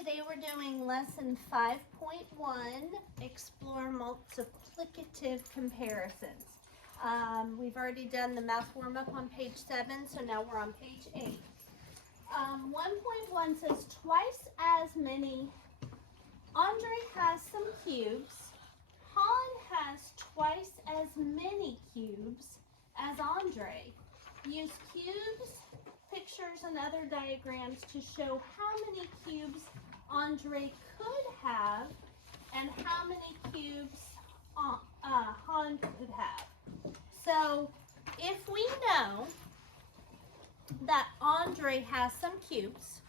Today we're doing lesson 5.1, explore multiplicative comparisons. We've already done the math warm-up on page 7, so now we're on page 8. 1.1 says twice as many. Andre has some cubes. Han has twice as many cubes as Andre. Use cubes, pictures, and other diagrams to show how many cubes Andre could have and how many cubes Han could have. So if we know that Andre has some cubes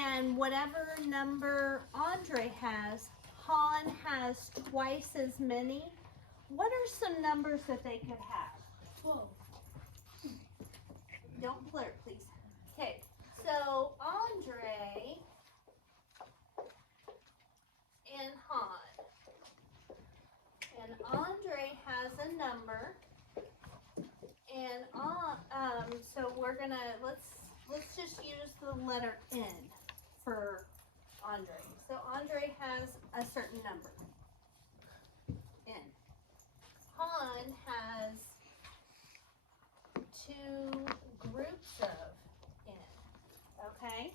and whatever number Andre has, Han has twice as many, what are some numbers that they could have? 12. Don't flirt, please. Okay, so Andre and Han. And Andre has a number. And so we're gonna let's just use the letter N for Andre. So Andre has a certain number. N. Han has 2 groups of N. Okay?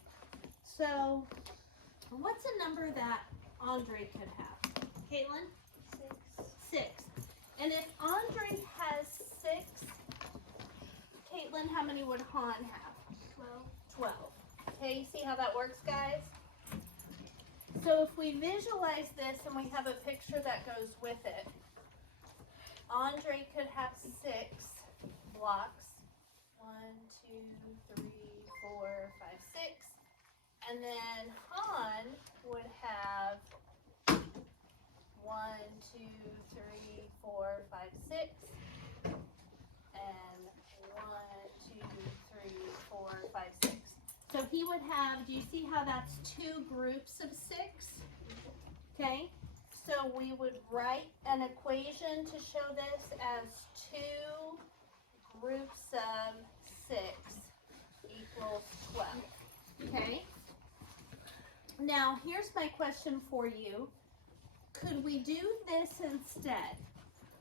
So what's a number that Andre could have? Caitlin? 6. And if Andre has 6, Caitlin, how many would Han have? 12. Okay, see how that works, guys? So if we visualize this and we have a picture that goes with it, Andre could have 6 blocks. 1, 2, 3, 4, 5, 6. And then Han would have 1, 2, 3, 4, 5, 6. And 1, 2, 3, 4, 5, 6. So he would have, do you see how that's 2 groups of 6? Okay, so we would write an equation to show this as 2 groups of 6 equals 12. Okay? Now, here's my question for you. Could we do this instead?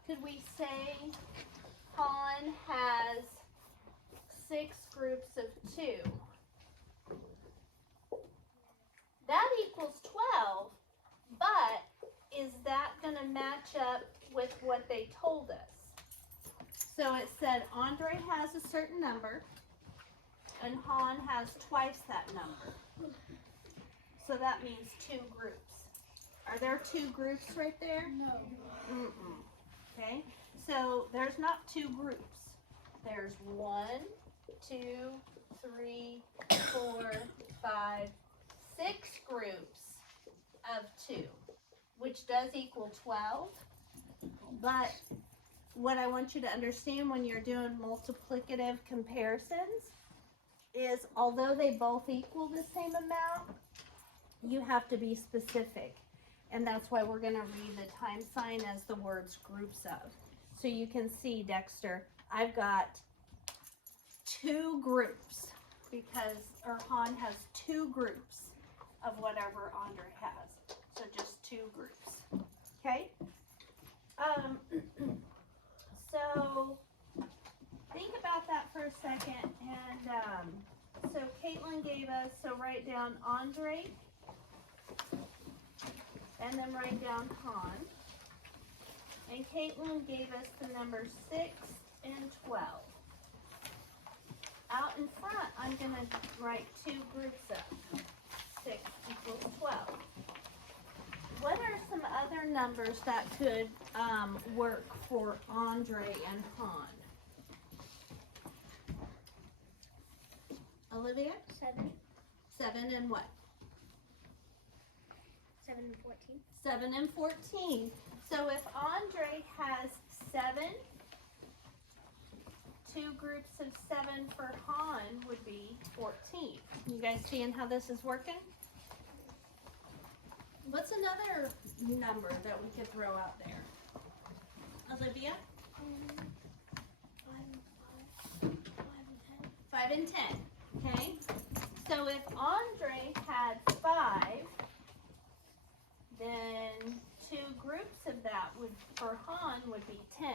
Could we say Han has 6 groups of 2? That equals 12, but is that going to match up with what they told us? So it said Andre has a certain number and Han has twice that number. So that means 2 groups. Are there 2 groups right there? No. Okay, so there's not 2 groups. There's 1, 2, 3, 4, 5, 6 groups of 2, which does equal 12. But what I want you to understand when you're doing multiplicative comparisons is although they both equal the same amount, you have to be specific. And that's why we're going to read the time sign as the words groups of. So you can see, Dexter, I've got 2 groups or Han has 2 groups of whatever Andre has. So just 2 groups. Okay? So think about that for a second. And so Caitlin gave us, so write down Andre and then write down Han. And Caitlin gave us the numbers 6 and 12. Out in front, I'm going to write 2 groups of 6 equals 12. What are some other numbers that could work for Andre and Han? Olivia? 7. 7 and what? 7 and 14. 7 and 14. So if Andre has 7, 2 groups of 7 for Han would be 14. You guys seeing how this is working? What's another number that we could throw out there? Olivia? 5 and 10. 5 and 10. Okay. So if Andre had 5, then 2 groups of that for Han would be 10.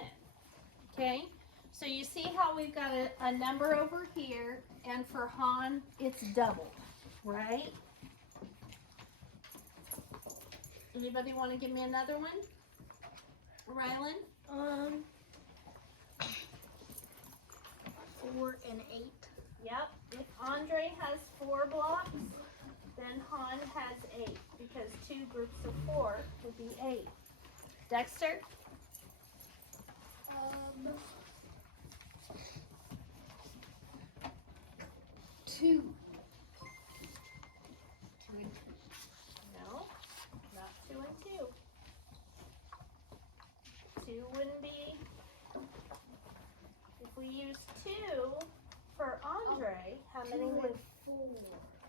Okay? So you see how we've got a number over here, and for Han, it's doubled, right? Anybody want to give me another one? Rylan? 4 and 8. Yep. If Andre has 4 blocks, then Han has 8, because 2 groups of 4 would be 8. Dexter? 2. No, not 2 and 2. 2 wouldn't be, if we use 2 for Andre, how many would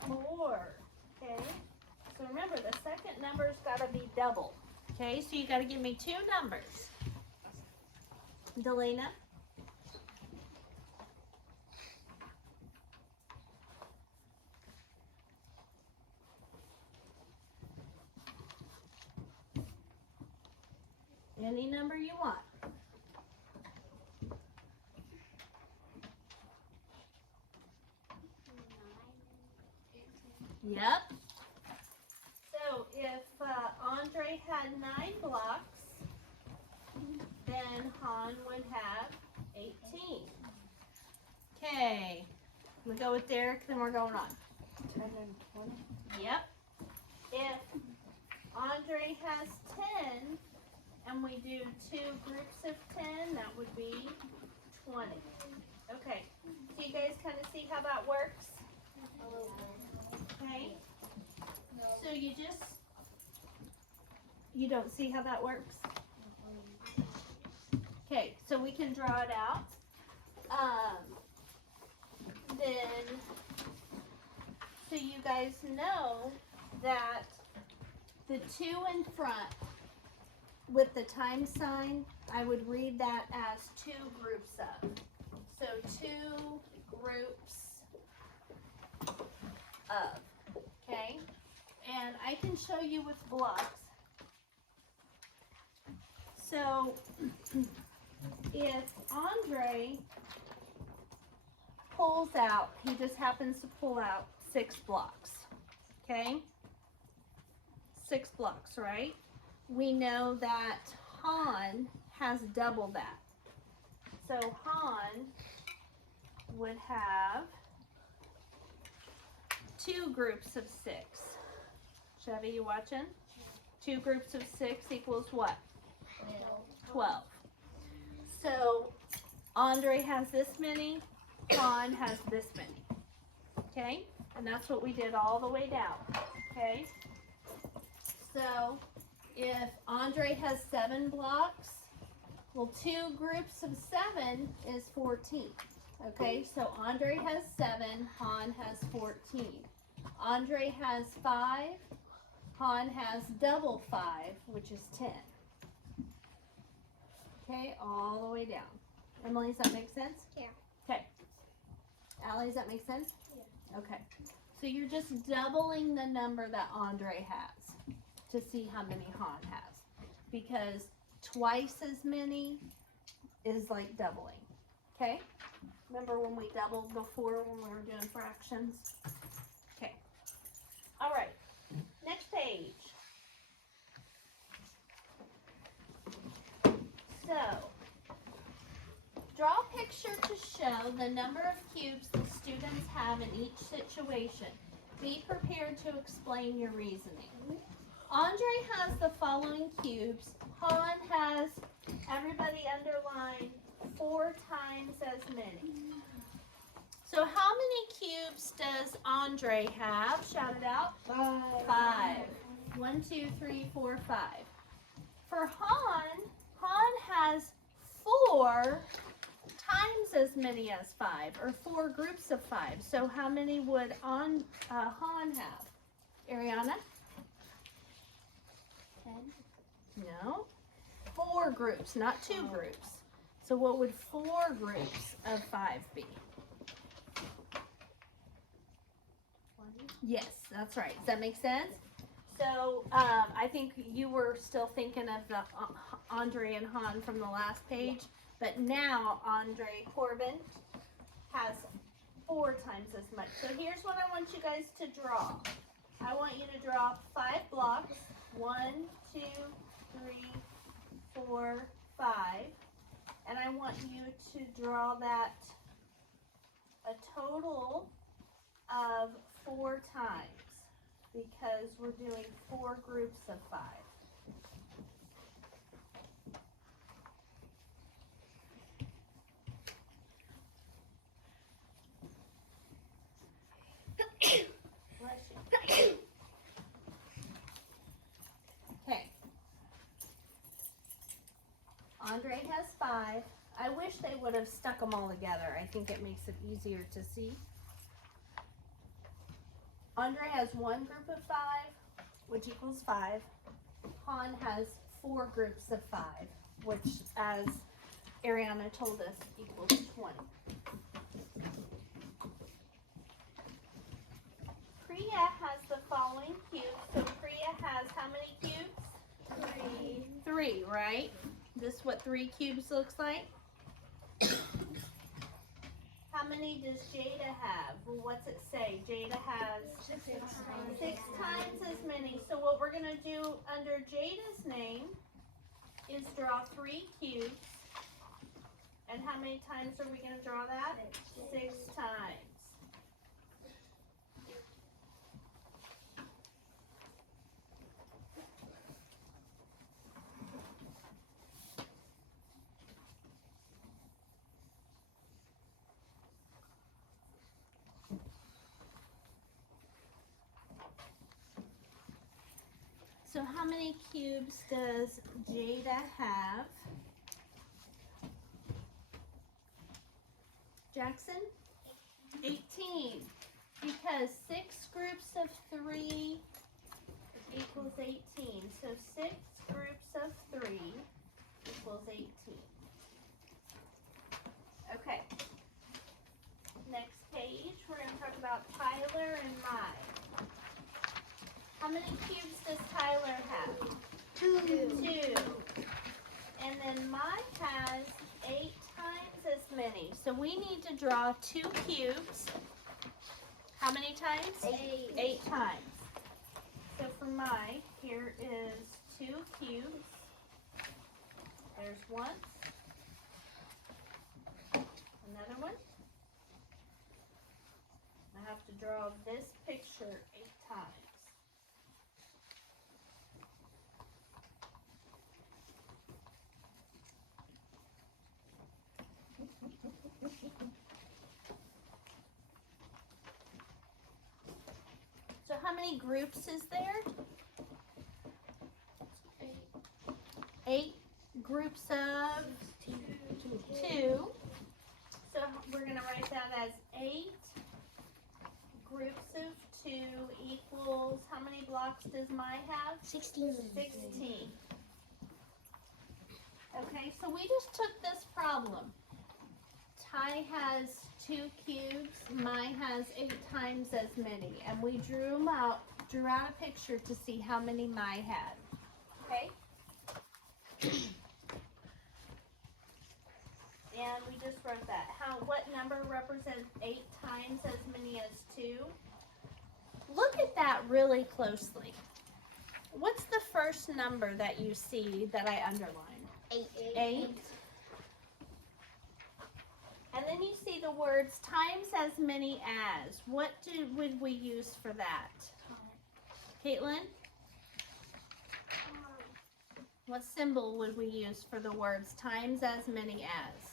4? Okay, so remember the second number's got to be double. Okay, so you got to give me 2 numbers. Delana? Any number you want. Yep. So if Andre had 9 blocks, then Han would have 18. Okay. We'll go with Derek, then we're going on. 10 and 20. Yep. If Andre has 10, and we do 2 groups of 10, that would be 20. Okay. So you guys kind of see how that works? Okay. So you don't see how that works? Okay, so we can draw it out. Then, so you guys know that the 2 in front with the time sign, I would read that as 2 groups of. So 2 groups of, okay? And I can show you with blocks. So if Andre pulls out, he just happens to pull out 6 blocks, okay? 6 blocks, right? We know that Han has double that. So Han would have 2 groups of 6. Chevy, you watching? 2 groups of 6 equals what? 12. So Andre has this many, Han has this many. Okay? And that's what we did all the way down. Okay? So if Andre has 7 blocks, well, 2 groups of 7 is 14. Okay, so Andre has 7, Han has 14. Andre has 5, Han has double 5, which is 10. Okay, all the way down. Emily, does that make sense? Yeah. Okay. Allie, does that make sense? Yeah. Okay. So you're just doubling the number that Andre has to see how many Han has. Because twice as many is like doubling. Okay? Remember when we doubled before when we were doing fractions? Okay. All right. Next page. So, draw a picture to show the number of cubes the students have in each situation. Be prepared to explain your reasoning. Andre has the following cubes. Han has, everybody underline, 4 times as many. So how many cubes does Andre have? Shout it out. 5. 1, 2, 3, 4, 5. For Han, Han has 4 times as many as 5, or 4 groups of 5. So how many would Han have? Ariana? 10. No. 4 groups, not 2 groups. So what would 4 groups of 5 be? Yes, that's right. Does that make sense? So I think you were still thinking of the Andre and Han from the last page, but now Andre Corbin has 4 times as much. So here's what I want you guys to draw. I want you to draw 5 blocks. 1, 2, 3, 4, 5. And I want you to draw that a total of 4 times because we're doing 4 groups of 5. Bless you. Okay. Andre has 5. I wish they would have stuck them all together. I think it makes it easier to see. Andre has 1 group of 5, which equals 5. Han has 4 groups of 5, which, as Ariana told us, equals 20. Priya has the following cubes. So Priya has how many cubes? 3, right? This is what 3 cubes looks like. How many does Jada have? Well, what's it say? Jada has 6 times as many. So what we're going to do under Jada's name is draw 3 cubes. And how many times are we going to draw that? 6 times. So how many cubes does Jada have? Jackson? 18. Because 6 groups of 3 equals 18. So 6 groups of 3 equals 18. Okay. Next page, we're going to talk about Tyler and Mai. How many cubes does Tyler have? 2. And then Mai has 8 times as many. So we need to draw 2 cubes. How many times? 8 times. So for Mai, here is 2 cubes. There's 1. Another one. I have to draw this picture 8 times. So how many groups is there? 8 groups of 2. So we're going to write that as 8 groups of 2 equals, how many blocks does Mai have? 16. 16. Okay, so we just took this problem. Ty has 2 cubes, Mai has 8 times as many, and we drew out a picture to see how many Mai had. Okay? And we just wrote that. What number represents 8 times as many as 2? Look at that really closely. What's the first number that you see that I underlined? 8. And then you see the words times as many as. What would we use for that? Caitlin? What symbol would we use for the words times as many as?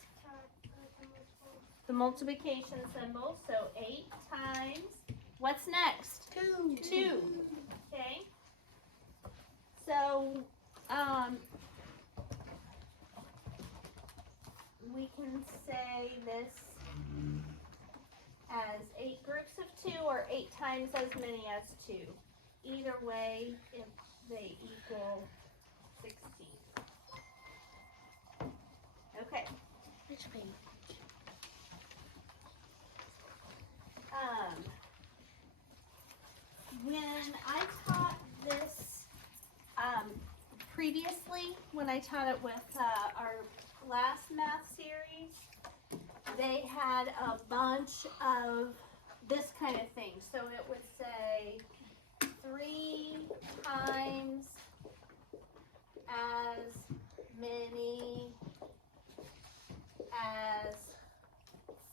The multiplication symbol. So 8 times. What's next? 2. Okay. So we can say this as 8 groups of 2 or 8 times as many as 2. Either way, if they equal 16. Okay. Which page? previously, when I taught it with our last math series, they had a bunch of this kind of thing. So it would say 3 times as many as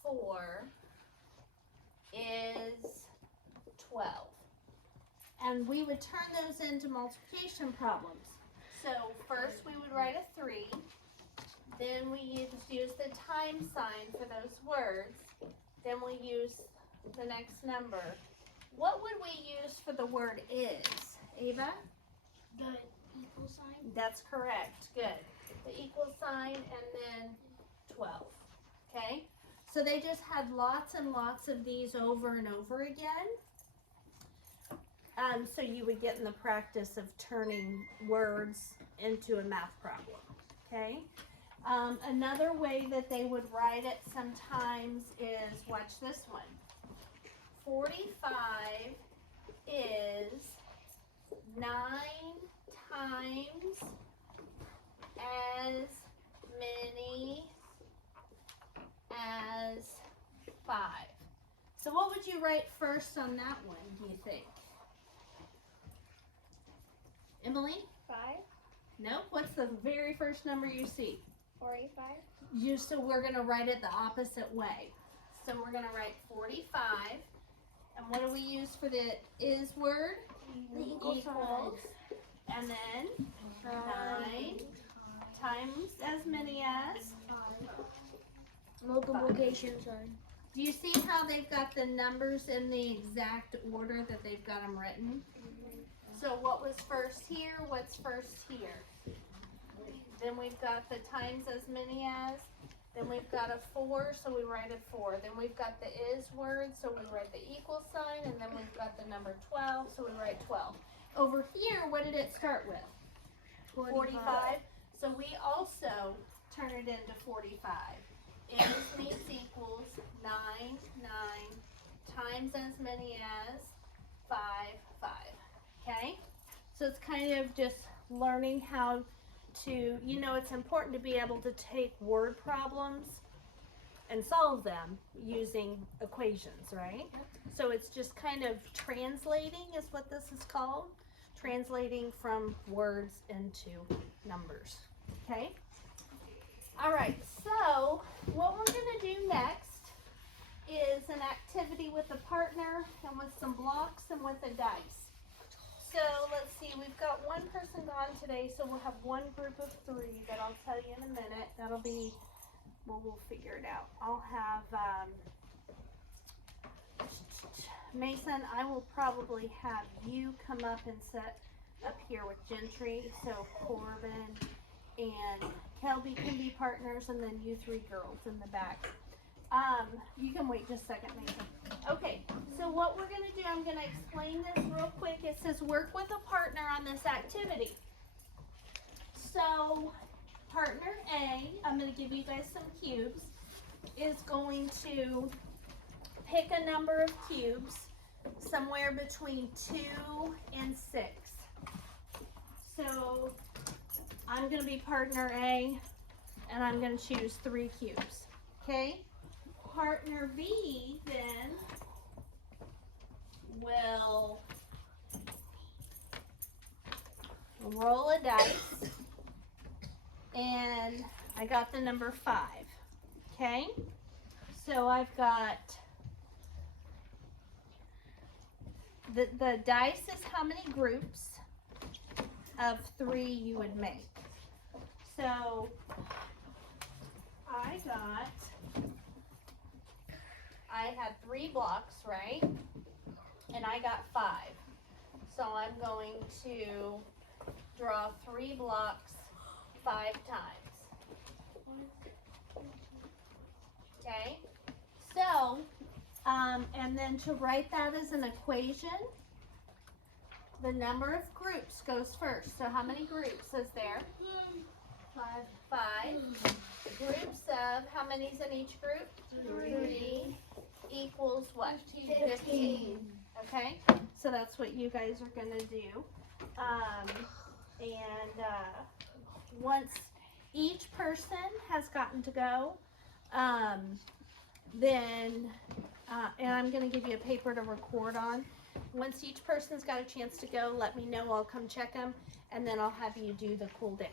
4 is 12. And we would turn those into multiplication problems. So first we would write a 3, then we use the time sign for those words, then we use the next number. What would we use for the word is, Ava? The equal sign. That's correct, good. The equal sign and then 12, okay? So they just had lots and lots of these over and over again. So you would get in the practice of turning words into a math problem, okay? Another way that they would write it sometimes is, watch this one. 45 is 9 times as many as 5. So what would you write first on that one, do you think? Emily? 5. Nope. What's the very first number you see? 45. So we're going to write it the opposite way. So we're going to write 45. And what do we use for the is word? The equals. And then 9 times as many as? Multiplication sign. Do you see how they've got the numbers in the exact order that they've got them written? So what was first here? What's first here? Then we've got the times as many as. Then we've got a 4, so we write a 4. Then we've got the is word, so we write the equal sign. And then we've got the number 12, so we write 12. Over here, what did it start with? 45. So we also turn it into 45. Is means equals 9, 9 times as many as 5, 5. Okay? So it's kind of just learning how to, it's important to be able to take word problems and solve them using equations, right? So it's just kind of translating is what this is called. Translating from words into numbers. Okay? All right, so what we're going to do next is an activity with a partner and with some blocks and with a dice. So let's see, we've got one person gone today, so we'll have one group of 3 that I'll tell you in a minute. That'll be, well, we'll figure it out. I'll have, Mason, I will probably have you come up and sit up here with Gentry, so Corbin and Kelby can be partners, and then you 3 girls in the back. You can wait just a second, Mason. Okay, so what we're gonna do, I'm gonna explain this real quick. It says work with a partner on this activity. So, partner A, I'm gonna give you guys some cubes, is going to pick a number of cubes somewhere between 2 and 6. So, I'm gonna be partner A, and I'm gonna choose 3 cubes, okay? Partner B then will roll a dice, and I got the number 5, okay? So I've got, the dice is how many groups of 3 you would make. So I had 3 blocks, right? And I got 5. So I'm going to draw 3 blocks 5 times. Okay? So, and then to write that as an equation, the number of groups goes first. So how many groups is there? 5. Groups of, how many's in each group? 3 equals what? 15. Okay? So that's what you guys are going to do. And once each person has gotten to go, then, and I'm going to give you a paper to record on. Once each person's got a chance to go, let me know. I'll come check them, and then I'll have you do the cool down.